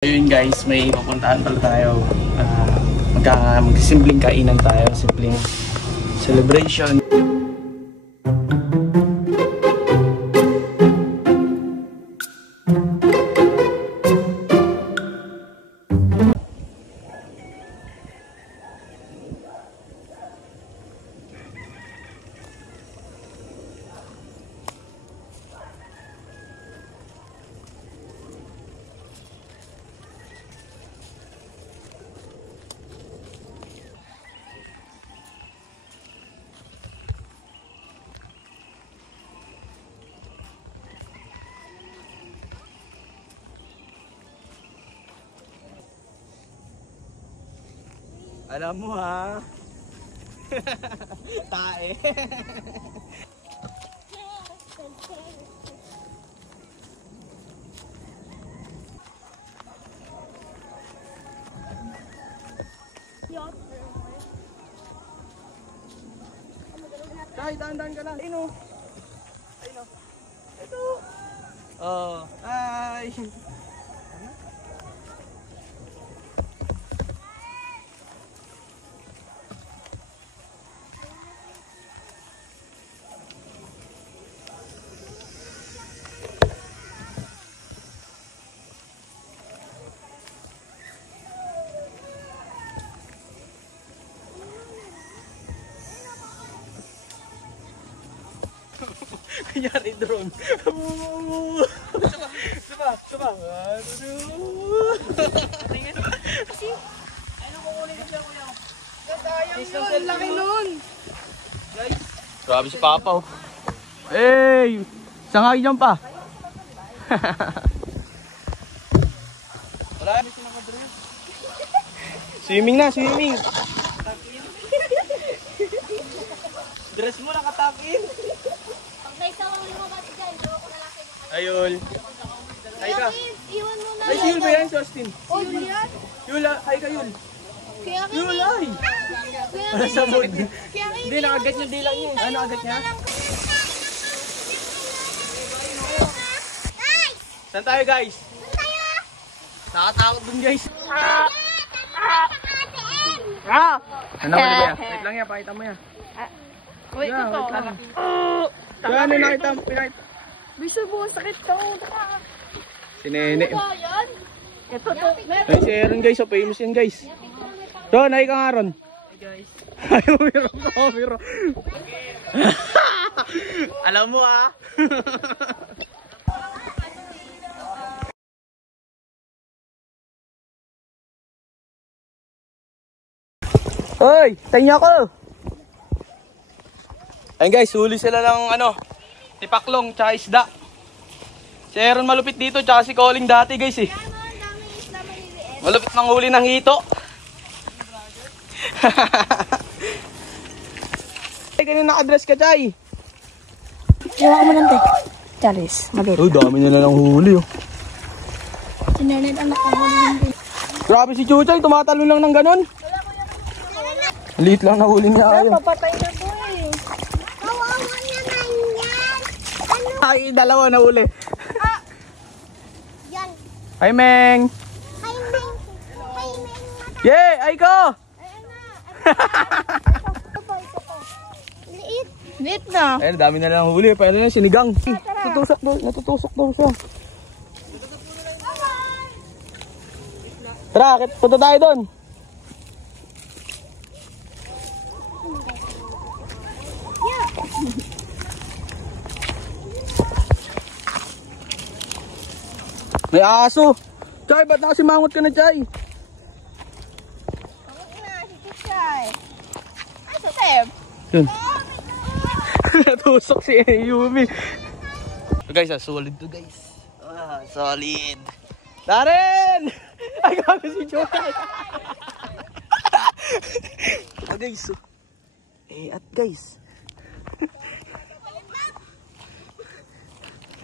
Ayun guys, may pupuntahan pala tayo. Magsimpleng kainan tayo, simpleng celebration. Alam mo ha? Tae. Tay, dahan-dahan ka lang. Ayun o. Ayun o. Ito. Oh. Ay. Kanyari drone. Saba. Kasi, ano ko kunin siya kuya? Sayang yun, laki nun. Guys. Grabe si Papa oh. Hey! Sangay dyan pa. Wala. Swimming na, swimming. Dress mo nakatakin. Ayun. Ay ka. Iwan mo na. Ay, si Yul ba yan, Justin? Oh, yan? Yul, ay ka Yul. Kaya Yul, ay. Wala sa mood. Hindi, nakagat niya dilang niya. Ano, nakagat niya? Saan tayo, guys? Saan tayo? Nakatakot dun, guys. Ano ba niya? Wait lang yan, pakita mo yan. Wait, ito to. Yan, nakita mo, pinakita. Biso mo, sakit to. Si Nene. Ano ba yan? Ito to. Ay, si Aaron guys, so famous yan guys. Ron, ay ka nga Ron. Hey guys. Ay, umiro. Alam mo ah. Hoy, tayo ko. Ayun guys, huli sila ng ano, tipaklong tsaka isda. Si Aaron malupit dito tsaka si Colin dati guys eh. Malupit ng huli ng hito. Ay, ganun naka-dress ka, Chay. Iwan mo lang tayo. Charis, malit. Oh, dami nila ng huli oh. Sinalit ang nakahuli. Grabe si Chuchay, tumatalo lang ng ganun. Liit lang na huli niya. Papatay na to eh. Kawawa naman yan. Ano? Ay, dalawa na huli. Yan. Hi, Meng. Hi, Meng. Hi, Meng. Yay, ay ko. Ayan na. Ito po. Liit. Liit na. Ayun, dami na lang huli. Pero yan, sinigang. Natutusok daw siya. Tara, punta tayo doon. May aso. Chay, ba't nakasimangot ka na, Chay? Yun. Natusok si Yumi. So guys, solid to guys. Solid. Darren! Ay, kami si Chay. Guys. At guys.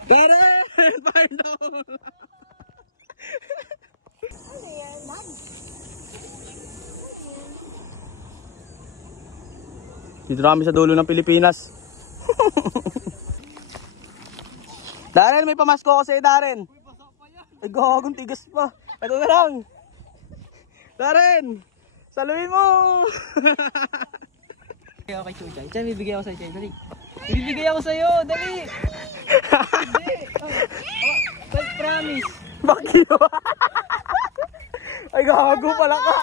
Darren! Pardon! Dito na kami sa dulo ng Pilipinas. Darren, may pamasko ko sa'yo, Darren. Ay, gagong tigas pa. Ito na lang. Darren! Saluhin mo! Bibigay ako kay Chuchay. Chay, bibigay ako sa'yo, Chay. Dali. Bibigay ako sa'yo. Dali. Hindi. But promise. Bakit? Ay, gago pala ka.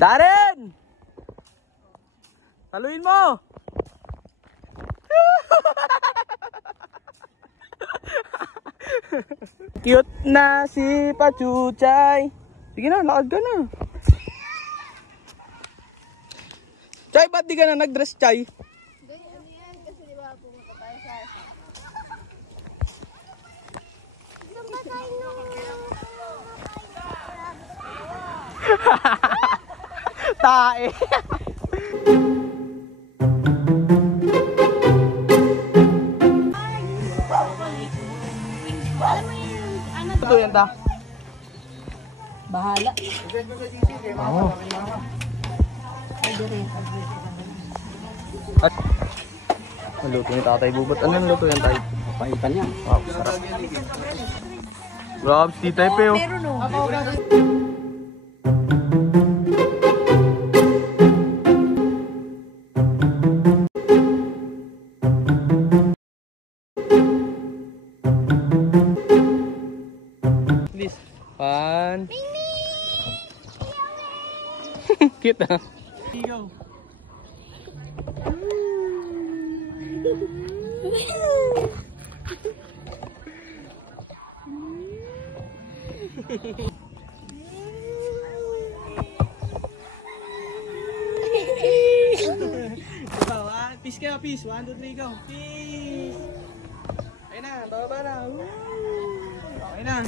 Darren! Saluhin mo! Cute na si Pachuchay. Sige na, lakad ka na. Chay, ba't di ka na nag-dress, Chay? Kasi di ba pumunta tayo sa Saan ba tayo Tae. Ito yan ta. Bahala. Oo. Ang luto ni Tatay Bubot. Anong luto yan, Tay? Paitan yan. Wow, sarap. Grabe, si Titay Pe, oh. Meron o. Please. Pan. Cute, ah. Go. Peace kayo, peace. 1, 2, 3, go. Peace. Ayun na, baba na. Okay na.